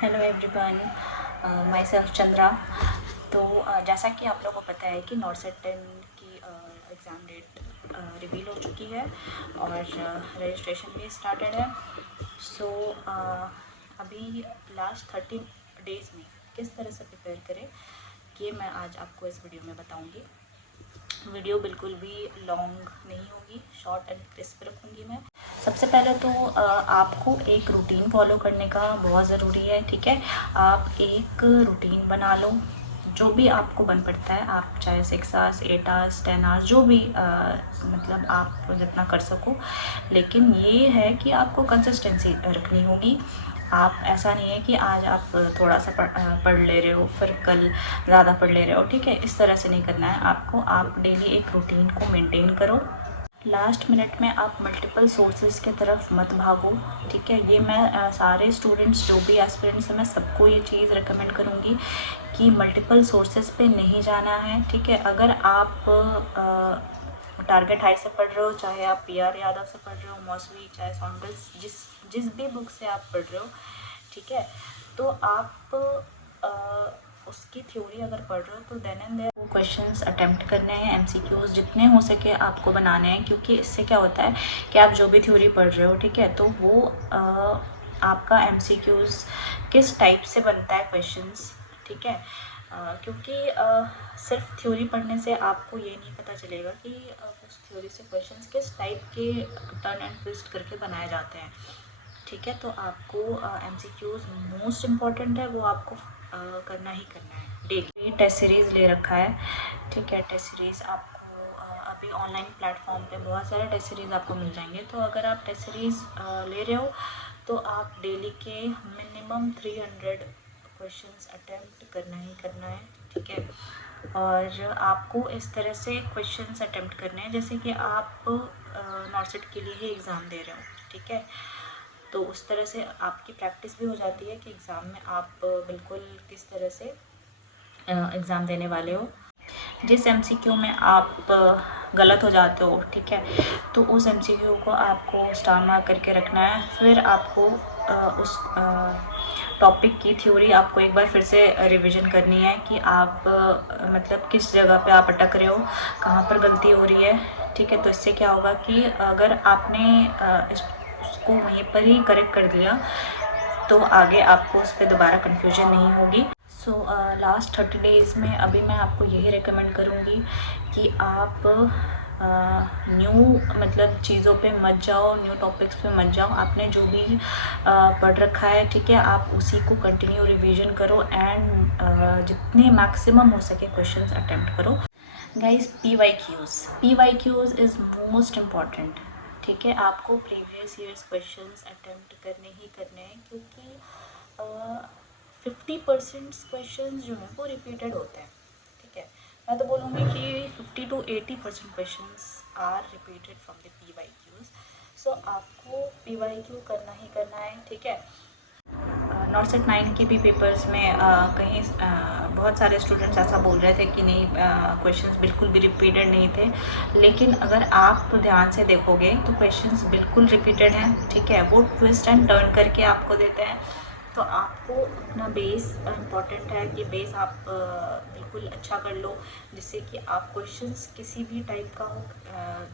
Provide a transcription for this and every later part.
Hello everyone, my self Chandra. तो जैसा कि आप लोगों को पता है कि नॉर्सेट 10 की एग्ज़ाम डेट रिवील हो चुकी है और रजिस्ट्रेशन भी स्टार्टेड है। सो अभी लास्ट 30 डेज़ में किस तरह से प्रिपेयर करें ये मैं आज आपको इस वीडियो में बताऊंगी। वीडियो बिल्कुल भी लॉन्ग नहीं होगी, शॉर्ट एंड क्रिस्प रखूँगी मैं। सबसे पहले तो आपको एक रूटीन फॉलो करने का बहुत ज़रूरी है, ठीक है। आप एक रूटीन बना लो, जो भी आपको बन पड़ता है। आप चाहे 6 आवर्स, 8 आवर्स, 10 आवर्स, जो भी मतलब आप जितना कर सको। लेकिन ये है कि आपको कंसिस्टेंसी रखनी होगी। आप ऐसा नहीं है कि आज आप थोड़ा सा पढ़ ले रहे हो, फिर कल ज़्यादा पढ़ ले रहे हो, ठीक है। इस तरह से नहीं करना है आपको। आप डेली एक रूटीन को मेंटेन करो। लास्ट मिनट में आप मल्टीपल सोर्सेज की तरफ मत भागो, ठीक है। ये मैं सारे स्टूडेंट्स जो भी एस्पिरेंट्स हैं, मैं सबको ये चीज़ रिकमेंड करूँगी कि मल्टीपल सोर्सेज पे नहीं जाना है, ठीक है। अगर आप टारगेट हाई से पढ़ रहे हो, चाहे आप PR यादव से पढ़ रहे हो, मौसवी, चाहे सॉन्डर्स, जिस जिस भी बुक से आप पढ़ रहे हो, ठीक है, तो आप उसकी थ्योरी अगर पढ़ रहे हो तो देन एंड देयर वो क्वेश्चंस अटेम्प्ट करने हैं। MCQs जितने हो सके आपको बनाने हैं, क्योंकि इससे क्या होता है कि आप जो भी थ्योरी पढ़ रहे हो, ठीक है, तो वो आपका MCQs किस टाइप से बनता है क्वेश्चंस, ठीक है। क्योंकि सिर्फ थ्योरी पढ़ने से आपको ये नहीं पता चलेगा कि उस थ्योरी से क्वेश्चंस किस टाइप के टर्न एंड ट्विस्ट करके बनाए जाते हैं, ठीक है। तो आपको MCQs मोस्ट इम्पॉर्टेंट है, वो आपको करना ही करना है डेली। टेस्ट सीरीज़ ले रखा है, ठीक है। टेस्ट सीरीज़ आपको अभी ऑनलाइन प्लेटफॉर्म पे बहुत सारे टेस्ट सीरीज़ आपको मिल जाएंगे। तो अगर आप टेस्ट सीरीज़ ले रहे हो तो आप डेली के मिनिमम 300 क्वेश्चंस अटेम्प्ट करना ही करना है, ठीक है। और आपको इस तरह से क्वेश्चंस अटेम्प्ट करने हैं जैसे कि आप नॉर्सेट के लिए ही एग्ज़ाम दे रहे हो, ठीक है। तो उस तरह से आपकी प्रैक्टिस भी हो जाती है कि एग्ज़ाम में आप बिल्कुल किस तरह से एग्ज़ाम देने वाले हो। जिस MCQ में आप गलत हो जाते हो, ठीक है, तो उस MCQ को आपको स्टार मार्क करके रखना है। फिर आपको उस टॉपिक की थ्योरी आपको एक बार फिर से रिवीजन करनी है कि आप मतलब किस जगह पे आप अटक रहे हो, कहाँ पर गलती हो रही है, ठीक है। तो इससे क्या होगा कि अगर आपने उसको वहीं पर ही करेक्ट कर दिया तो आगे आपको उस पर दोबारा कन्फ्यूजन नहीं होगी। सो लास्ट 30 डेज़ में अभी मैं आपको यही रिकमेंड करूँगी कि आप न्यू मतलब चीज़ों पे मत जाओ, न्यू टॉपिक्स पे मत जाओ। आपने जो भी पढ़ रखा है, ठीक है, आप उसी को कंटिन्यू रिवीजन करो एंड जितने मैक्सिमम हो सके क्वेश्चंस अटेम्प्ट करो। Guys, PYQs is most important, ठीक है। आपको प्रीवियस ईयर्स क्वेश्चंस अटेम्प्ट करने ही करने हैं, क्योंकि 50% क्वेश्चन जो हैं वो रिपीटेड होते हैं, ठीक है। मैं तो बोलूँगी कि 50 to 80% question are repeated from the PYQs। So आपको PYQ करना ही करना है, ठीक है। नॉर्सेट 9 के भी पेपर्स में कहीं बहुत सारे स्टूडेंट्स ऐसा बोल रहे थे कि नहीं, क्वेश्चंस बिल्कुल भी रिपीटेड नहीं थे। लेकिन अगर आप ध्यान से देखोगे तो क्वेश्चंस बिल्कुल रिपीटेड हैं, ठीक है। वो ट्विस्ट एंड टर्न करके आपको देते हैं। तो आपको अपना बेस इम्पॉर्टेंट है कि बेस आप बिल्कुल अच्छा कर लो, जिससे कि आप क्वेश्चंस किसी भी टाइप का हो,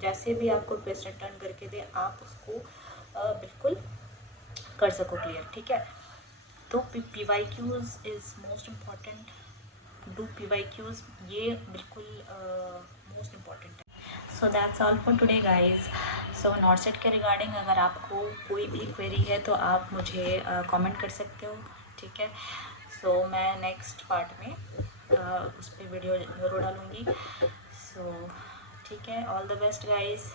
जैसे भी आपको ट्विस्ट एंड टर्न करके दे, आप उसको बिल्कुल कर सको क्लियर, ठीक है। तो PYQs is most important. Do PYQs, ये बिल्कुल मोस्ट इम्पॉर्टेंट है। So that's all for today guys. सो नॉर्सेट के रिगार्डिंग अगर आपको कोई भी क्वेरी है तो आप मुझे कमेंट कर सकते हो, ठीक है। सो मैं नेक्स्ट पार्ट में उस पर वीडियो ज़रूर डालूँगी। सो ठीक है, ऑल द बेस्ट गाइज।